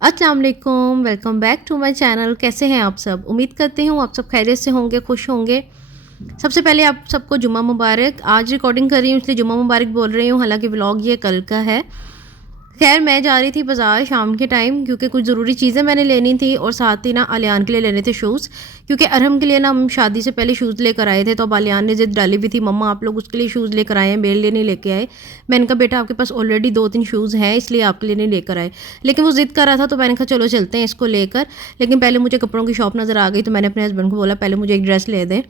अस्सलाम वालेकुम, welcome back to my channel. कैसे हैं आप सब? उम्मीद करती हूँ आप सब खैरियत से होंगे, खुश होंगे। सबसे पहले आप सबको जुम्मा मुबारक। आज रिकॉर्डिंग कर रही हूँ इसलिए जुम्मा मुबारक बोल रही हूँ, हालांकि व्लॉग ये कल का है। खैर मैं जा रही थी बाज़ार शाम के टाइम क्योंकि कुछ ज़रूरी चीज़ें मैंने लेनी थी और साथ ही ना आलियान के लिए लेने थे शूज़, क्योंकि अरहम के लिए ना हम शादी से पहले शूज़ लेकर आए थे। तो अब आलियान ने ज़िद डाली भी थी, मम्मा आप लोग उसके लिए शूज़ लेकर आए हैं, मेरे लिए नहीं लेके आए। मैंने कहा बेटा आपके पास ऑलरेडी 2-3 शूज़ हैं इसलिए आपके लिए नहीं लेकर आए। लेकिन वो ज़िद कर रहा था तो मैंने कहा चलो चलते हैं इसको लेकर। लेकिन पहले मुझे कपड़ों की शॉप नज़र आ गई तो मैंने अपने हस्बैंड को बोला पहले मुझे एक ड्रेस ले दें।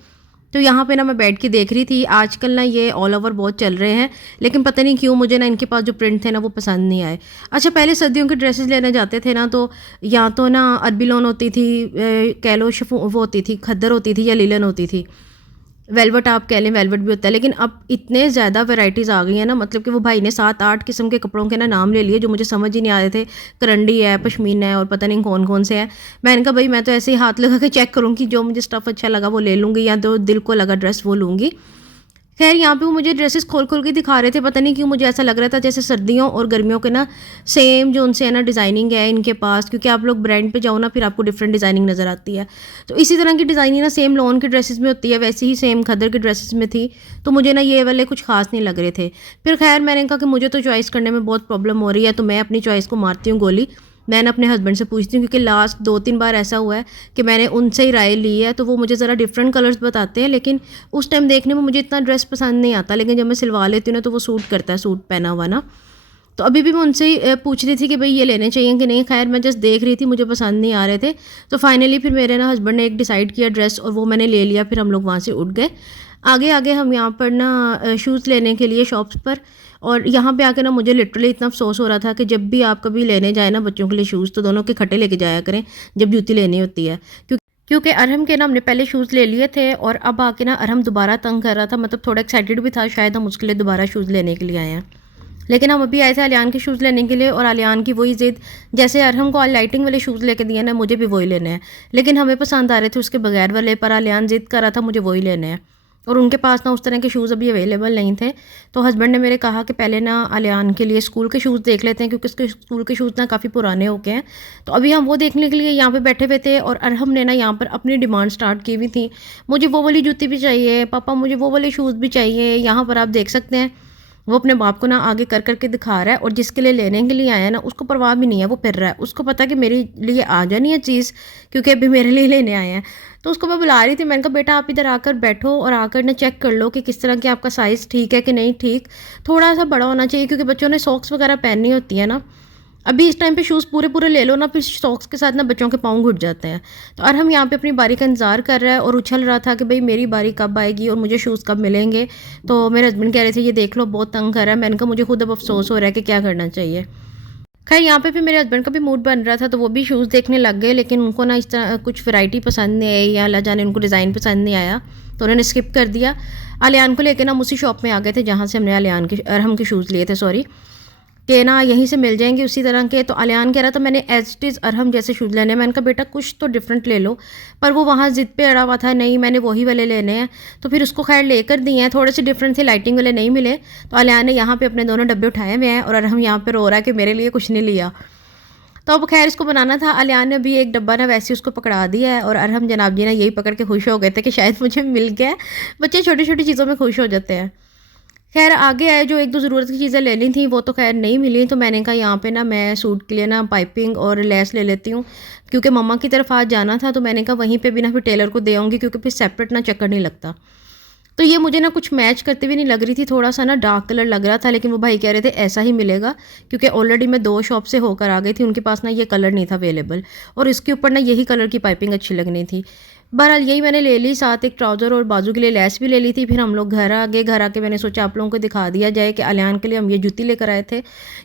तो यहाँ पे ना मैं बैठ के देख रही थी, आजकल ना ये ऑल ओवर बहुत चल रहे हैं, लेकिन पता नहीं क्यों मुझे ना इनके पास जो प्रिंट थे ना वो पसंद नहीं आए। अच्छा पहले सर्दियों के ड्रेसेस लेने जाते थे ना तो या तो ना अरबी लॉन होती थी, कह लो वो होती थी खद्दर होती थी या लिलन होती थी, वेलवेट आप कह लें, वेलवेट भी होता है। लेकिन अब इतने ज़्यादा वैराइटीज़ आ गई हैं ना, मतलब कि वो भाई ने 7-8 किस्म के कपड़ों के ना नाम ले लिए जो मुझे समझ ही नहीं आ रहे थे। करंडी है, पश्मीना है और पता नहीं कौन कौन से हैं। मैंने कहा भाई मैं तो ऐसे ही हाथ लगा के चेक करूँगी, जो मुझे स्टफ़ अच्छा लगा वो ले लूँगी या तो दिल को लगा ड्रेस वो लूँगी। खैर यहाँ पे वो मुझे ड्रेसेस खोल खोल के दिखा रहे थे, पता नहीं क्यों मुझे ऐसा लग रहा था जैसे सर्दियों और गर्मियों के ना सेम जो उनसे है ना डिज़ाइनिंग है इनके पास, क्योंकि आप लोग ब्रांड पे जाओ ना फिर आपको डिफरेंट डिज़ाइनिंग नज़र आती है। तो इसी तरह की डिज़ाइनिंग ना सेम लॉन के ड्रेसेस में होती है, वैसे ही सेम खद्दर के ड्रेसेस में थी। तो मुझे ना ये वाले कुछ खास नहीं लग रहे थे। फिर खैर मैंने कहा कि मुझे तो चॉइस करने में बहुत प्रॉब्लम हो रही है, तो मैं अपनी चॉइस को मारती हूँ गोली। मैंने अपने हस्बैंड से पूछती हूँ क्योंकि लास्ट 2-3 बार ऐसा हुआ है कि मैंने उनसे ही राय ली है, तो वो मुझे ज़रा डिफरेंट कलर्स बताते हैं, लेकिन उस टाइम देखने में मुझे इतना ड्रेस पसंद नहीं आता, लेकिन जब मैं सिलवा लेती हूँ ना तो वो सूट करता है, सूट पहना हुआ ना। तो अभी भी मैं उनसे ही पूछ रही थी कि भाई ये लेने चाहिए कि नहीं। खैर मैं जस्ट देख रही थी, मुझे पसंद नहीं आ रहे थे। तो फाइनली फिर मेरे ना हस्बैंड ने एक डिसाइड किया ड्रेस और वो मैंने ले लिया। फिर हम लोग वहाँ से उठ गए। आगे आगे हम यहाँ पर ना शूज़ लेने के लिए शॉप्स पर, और यहाँ पे आके ना मुझे लिटरली इतना अफसोस हो रहा था कि जब भी आप कभी लेने जाए ना बच्चों के लिए शूज़ तो दोनों के इकट्ठे लेके जाया करें जब जूती लेनी होती है। क्योंकि अरहम के ना हमने पहले शूज़ ले लिए थे और अब आके ना अरहम दोबारा तंग कर रहा था, मतलब थोड़ा एक्साइटेड भी था, शायद हम उसके लिए दोबारा शूज़ लेने के लिए आए हैं। लेकिन हम अभी आए थे आलियान के शूज़ लेने के लिए, और आलियान की वही ज़िद, जैसे अरहम को लाइटिंग वाले शूज़ लेके दिए ना मुझे भी वही लेने हैं। लेकिन हमें पसंद आ रहे थे उसके बगैर वाले, पर आलियान ज़िद कर रहा था मुझे वही लेने हैं, और उनके पास ना उस तरह के शूज़ अभी अवेलेबल नहीं थे। तो हस्बैंड ने मेरे कहा कि पहले ना आलियान के लिए स्कूल के शूज़ देख लेते हैं, क्योंकि उसके स्कूल के शूज़ ना काफ़ी पुराने हो गए हैं। तो अभी हम वो देखने के लिए यहाँ पे बैठे हुए थे, और अरहम ने ना यहाँ पर अपनी डिमांड स्टार्ट की हुई थी, मुझे वो वाली जूती भी चाहिए पापा, मुझे वो वाले शूज़ भी चाहिए। यहाँ पर आप देख सकते हैं वो अपने बाप को ना आगे कर करके दिखा रहा है, और जिसके लिए लेने के लिए आया है ना उसको परवाह भी नहीं है, वो फिर रहा है। उसको पता है कि मेरे लिए आ जानी है चीज़, क्योंकि अभी मेरे लिए लेने आए हैं। तो उसको मैं बुला रही थी, मैंने कहा बेटा आप इधर आकर बैठो और आकर ना चेक कर लो कि किस तरह की आपका साइज़ ठीक है कि नहीं ठीक। थोड़ा सा बड़ा होना चाहिए क्योंकि बच्चों ने सॉक्स वगैरह पहननी होती है ना। अभी इस टाइम पे शूज़ पूरे पूरे ले लो ना, फिर सॉक्स के साथ ना बच्चों के पाँव घुट जाते हैं। तो अरहम यहाँ पे अपनी बारी का इंतज़ार कर रहा है और उछल रहा था कि भाई मेरी बारी कब आएगी और मुझे शूज़ कब मिलेंगे। तो मेरे हस्बैंड कह रहे थे ये देख लो बहुत तंग कर रहा है। मैंने कहा मुझे खुद अब अफसोस हो रहा है कि क्या करना चाहिए। खैर यहाँ पे फिर मेरे हस्बैंड का भी मूड बन रहा था तो वो भी शूज़ देखने लग गए, लेकिन उनको ना इस तरह कुछ वैरायटी पसंद नहीं आई या अल्लाह जाने उनको डिज़ाइन पसंद नहीं आया, तो उन्होंने स्किप कर दिया। आलियान को लेकर ना हम उसी शॉप में आ गए थे जहाँ से हमने आलियान के अरहम के शूज़ लिए थे, सॉरी, कि ना यहीं से मिल जाएंगे उसी तरह के। तो आलियान कह रहा था मैंने एज इट इज़ अरहम जैसे शूज़ लेने हैं। मैंने कहा बेटा कुछ तो डिफरेंट ले लो, पर वो वहाँ ज़िद पे अड़ा हुआ था, नहीं मैंने वही वाले लेने हैं। तो फिर उसको खैर लेकर दिए हैं, थोड़े से डिफरेंट थे, लाइटिंग वाले नहीं मिले। तो आलियान ने यहाँ पे अपने दोनों डब्बे उठाए हुए हैं और अरहम यहाँ पे रो रहा है कि मेरे लिए कुछ नहीं लिया। तो अब खैर इसको बनाना था, आलियान ने भी एक डब्बा ना वैसे उसको पकड़ा दिया है, और अरहम जनाब जी ना यही पकड़ के खुश हो गए थे कि शायद मुझे मिल गया। बच्चे छोटी छोटी चीज़ों में खुश हो जाते हैं। खैर आगे आए, जो एक दो ज़रूरत की चीज़ें लेनी थी वो तो खैर नहीं मिली, तो मैंने कहा यहाँ पे ना मैं सूट के लिए ना पाइपिंग और लेस ले लेती हूँ, क्योंकि मम्मा की तरफ आज जाना था। तो मैंने कहा वहीं पे भी ना फिर टेलर को दे आऊँगी, क्योंकि फिर सेपरेट ना चक्कर नहीं लगता। तो ये मुझे ना कुछ मैच करते हुए नहीं लग रही थी, थोड़ा सा ना डार्क कलर लग रहा था, लेकिन वो भाई कह रहे थे ऐसा ही मिलेगा, क्योंकि ऑलरेडी मैं 2 शॉप से होकर आ गई थी, उनके पास ना ये कलर नहीं था अवेलेबल, और इसके ऊपर ना यही कलर की पाइपिंग अच्छी लगनी थी। बहरहाल यही मैंने ले ली, साथ एक ट्राउज़र और बाजू के लिए लेस भी ले ली थी। फिर हम लोग घर आ गए। घर आके मैंने सोचा आप लोगों को दिखा दिया जाए कि आलियान के लिए हम ये जूती लेकर आए थे,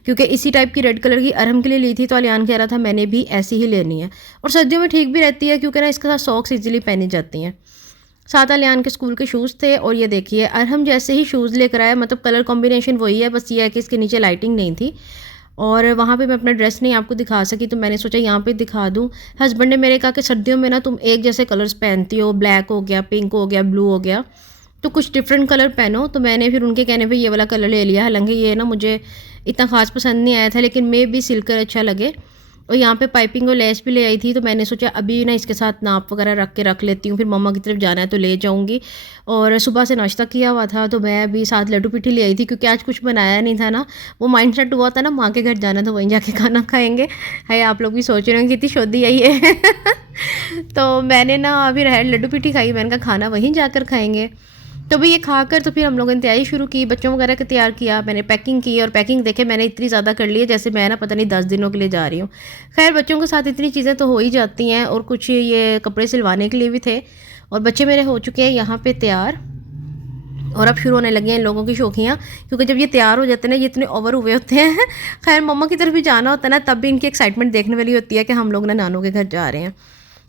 क्योंकि इसी टाइप की रेड कलर की अरहम के लिए ली थी, तो आलियान कह रहा था मैंने भी ऐसी ही लेनी है, और सर्दियों में ठीक भी रहती है क्योंकि ना इसके साथ सॉक्स ईजिली पहनी जाती हैं। साथ आलियान के स्कूल के शूज़ थे, और ये देखिए अरहम जैसे ही शूज़ लेकर आया, मतलब कलर कॉम्बिनेशन वही है, बस ये है कि इसके नीचे लाइटिंग नहीं थी। और वहाँ पे मैं अपना ड्रेस नहीं आपको दिखा सकी, तो मैंने सोचा यहाँ पे दिखा दूँ। हस्बैंड ने मेरे कहा कि सर्दियों में ना तुम एक जैसे कलर्स पहनती हो, ब्लैक हो गया, पिंक हो गया, ब्लू हो गया, तो कुछ डिफरेंट कलर पहनो। तो मैंने फिर उनके कहने पे ये वाला कलर ले लिया। हालांकि ये ना मुझे इतना ख़ास पसंद नहीं आया था, लेकिन मे भी सिल्कर अच्छा लगे। और यहाँ पे पाइपिंग और लेस भी ले आई थी, तो मैंने सोचा अभी ना इसके साथ नाप वगैरह रख के रख लेती हूँ, फिर मम्मा की तरफ जाना है तो ले जाऊँगी। और सुबह से नाश्ता किया हुआ था, तो मैं अभी साथ लड्डू पीठी ले आई थी, क्योंकि आज कुछ बनाया नहीं था ना। वो माइंड सेट हुआ था ना माँ के घर जाना, तो वहीं जाके खाना खाएंगे। है आप लोग भी सोच रहे हो कितनी शोधी यही है। तो मैंने ना अभी लड्डू पीठी खाई, मैंने कहा खाना वहीं जाकर खाएंगे। तो भी ये खाकर तो फिर हम लोगों ने तैयारी शुरू की, बच्चों वगैरह का तैयार किया, मैंने पैकिंग की। और पैकिंग देखे मैंने इतनी ज़्यादा कर ली है जैसे मैं ना पता नहीं 10 दिनों के लिए जा रही हूँ। खैर बच्चों के साथ इतनी चीज़ें तो हो ही जाती हैं, और कुछ ये कपड़े सिलवाने के लिए भी थे। और बच्चे मेरे हो चुके हैं यहाँ पे तैयार, और अब शुरू होने लगे हैं इन लोगों की शौकियाँ, क्योंकि जब ये तैयार हो जाते हैं ना, ये इतने ओवर हुए होते हैं। खैर मम्मा की तरफ भी जाना होता है ना, तब भी इनकी एक्साइटमेंट देखने वाली होती है कि हम लोग ना नानों के घर जा रहे हैं।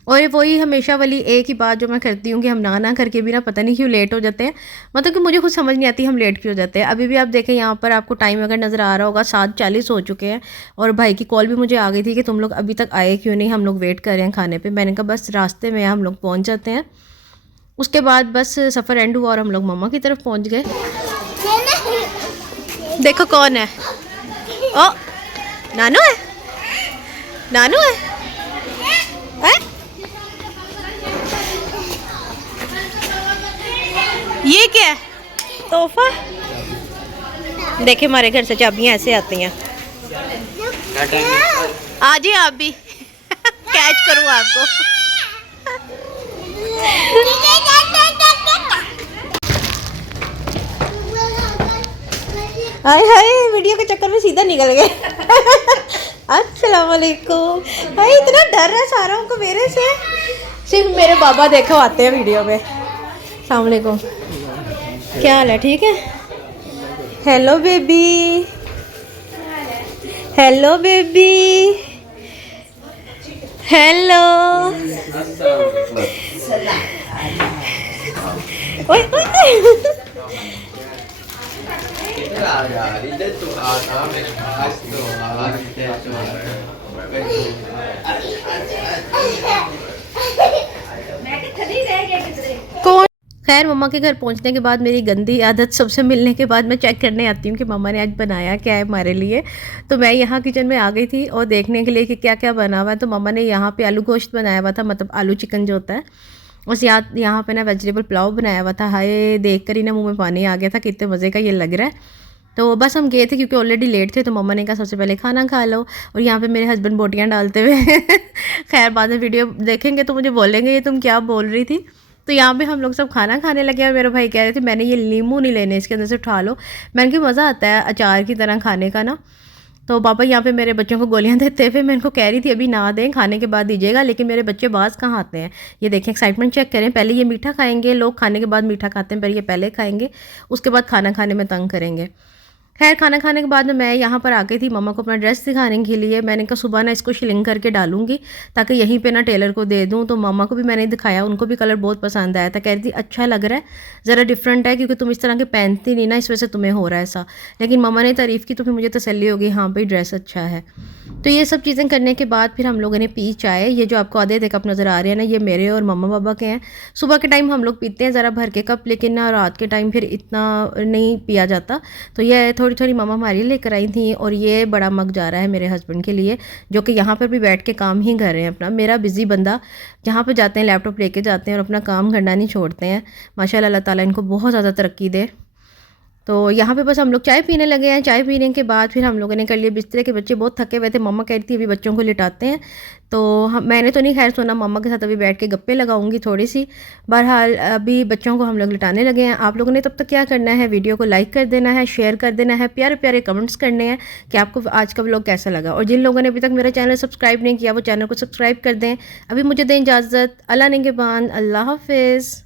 और ये वही हमेशा वाली एक ही बात जो मैं करती हूँ कि हम ना करके भी ना पता नहीं क्यों लेट हो जाते हैं। मतलब कि मुझे खुद समझ नहीं आती हम लेट क्यों हो जाते हैं। अभी भी आप देखें यहाँ पर आपको टाइम अगर नज़र आ रहा होगा 7:40 हो चुके हैं, और भाई की कॉल भी मुझे आ गई थी कि तुम लोग अभी तक आए क्यों नहीं, हम लोग वेट कर रहे हैं खाने पर। मैंने कहा बस रास्ते में हम लोग पहुँच जाते हैं। उसके बाद बस सफ़र एंड हुआ और हम लोग मम्मा की तरफ पहुँच गए। देखो कौन है, ओ नानू है, नानू है, है? ये क्या है, तोहफा? देखिए हमारे घर से चाबियाँ ऐसे आती हैं। आ जाइए आप भी। कैच करूँ आपको। हाय हाय, वीडियो के चक्कर में सीधा निकल गए। अस्सलाम वालेकुम। भाई इतना डर है सारों को मेरे से, सिर्फ मेरे बाबा देखो आते हैं वीडियो में। अस्सलाम वालेकुम, क्या हाल है? ठीक है। Hello baby, hello baby, hello. ओए कौन? खैर मम्मा के घर पहुंचने के बाद मेरी गंदी आदत सबसे मिलने के बाद मैं चेक करने आती हूँ कि मम्मा ने आज बनाया क्या है हमारे लिए। तो मैं यहाँ किचन में आ गई थी और देखने के लिए कि क्या क्या बना हुआ है। तो मम्मा ने यहाँ पे आलू गोश्त बनाया हुआ था, मतलब आलू चिकन जो होता है। उस यहाँ पे ना वेजिटेबल पुलाव बनाया हुआ था। हाय देख कर ही ना मुँह में पानी आ गया था, कितने मज़े का ये लग रहा है। तो बस हम गए थे क्योंकि ऑलरेडी लेट थे, तो मम्मा ने कहा सबसे पहले खाना खा लो। और यहाँ पे मेरे हस्बैंड बोटियाँ डालते हुए खैर बाद में वीडियो देखेंगे तो मुझे बोलेंगे ये तुम क्या बोल रही थी। तो यहाँ पे हम लोग सब खाना खाने लगे और मेरे भाई कह रहे थे मैंने ये नींबू नहीं लेने, इसके अंदर से उठा लो। मैंने कहा मज़ा आता है अचार की तरह खाने का ना। तो पापा यहाँ पे मेरे बच्चों को गोलियां देते हुए, मैं इनको कह रही थी अभी ना दें, खाने के बाद दीजिएगा, लेकिन मेरे बच्चे बाज कहाँ आते हैं। ये देखें एक्साइटमेंट चेक करें, पहले ये मीठा खाएंगे, लोग खाने के बाद मीठा खाते हैं, पर ये पहले खाएंगे, उसके बाद खाना खाने में तंग करेंगे। खैर खाना खाने के बाद में मैं यहाँ पर आ गई थी मम्मा को अपना ड्रेस दिखाने के लिए। मैंने कहा सुबह ना इसको शिलिंग करके डालूंगी ताकि यहीं पे ना टेलर को दे दूँ। तो मम्मा को भी मैंने दिखाया, उनको भी कलर बहुत पसंद आया था। कह रही थी अच्छा लग रहा है, ज़रा डिफरेंट है, क्योंकि तुम इस तरह के पहनती नहीं ना, इस वजह से तुम्हें हो रहा है ऐसा। लेकिन मम्मा ने तारीफ़ की तो फिर मुझे तसल्ली हो गई, हाँ भाई ड्रेस अच्छा है। तो ये सब चीज़ें करने के बाद फिर हम लोगों ने पी चाय। ये जो आपको आधे कप नज़र आ रहे हैं ना, ये मेरे और मम्मा पापा के हैं। सुबह के टाइम हम लोग पीते हैं ज़रा भर के कप, लेकिन ना रात के टाइम फिर इतना नहीं पिया जाता। तो ये थोड़ी थोड़ी मम्मा हमारी लेकर आई थी। और ये बड़ा मग जा रहा है मेरे हस्बैंड के लिए, जो कि यहाँ पर भी बैठ के काम ही कर रहे हैं अपना। मेरा बिज़ी बंदा जहाँ पर जाते हैं लैपटॉप लेके जाते हैं और अपना काम करना नहीं छोड़ते हैं। माशाल्लाह अल्लाह ताला इनको बहुत ज़्यादा तरक्की दे। तो यहाँ पे बस हम लोग चाय पीने लगे हैं। चाय पीने के बाद फिर हम लोगों ने कर लिया बिस्तर के, बच्चे बहुत थके हुए थे। मम्मा कह रही थी अभी बच्चों को लिटाते हैं, तो मैंने तो नहीं खैर सोना, मम्मा के साथ अभी बैठ के गप्पे लगाऊंगी थोड़ी सी। बहरहाल अभी बच्चों को हम लोग लिटाने लगे हैं। आप लोगों ने तब तक क्या करना है, वीडियो को लाइक कर देना है, शेयर कर देना है, प्यारे प्यारे कमेंट्स करने हैं कि आपको आज का व्लॉग कैसा लगा। और जिन लोगों ने अभी तक मेरा चैनल सब्सक्राइब नहीं किया वो चैनल को सब्सक्राइब कर दें। अभी मुझे दें इजाज़त, अल्लाह निगहबान, अल्लाह हाफिज़।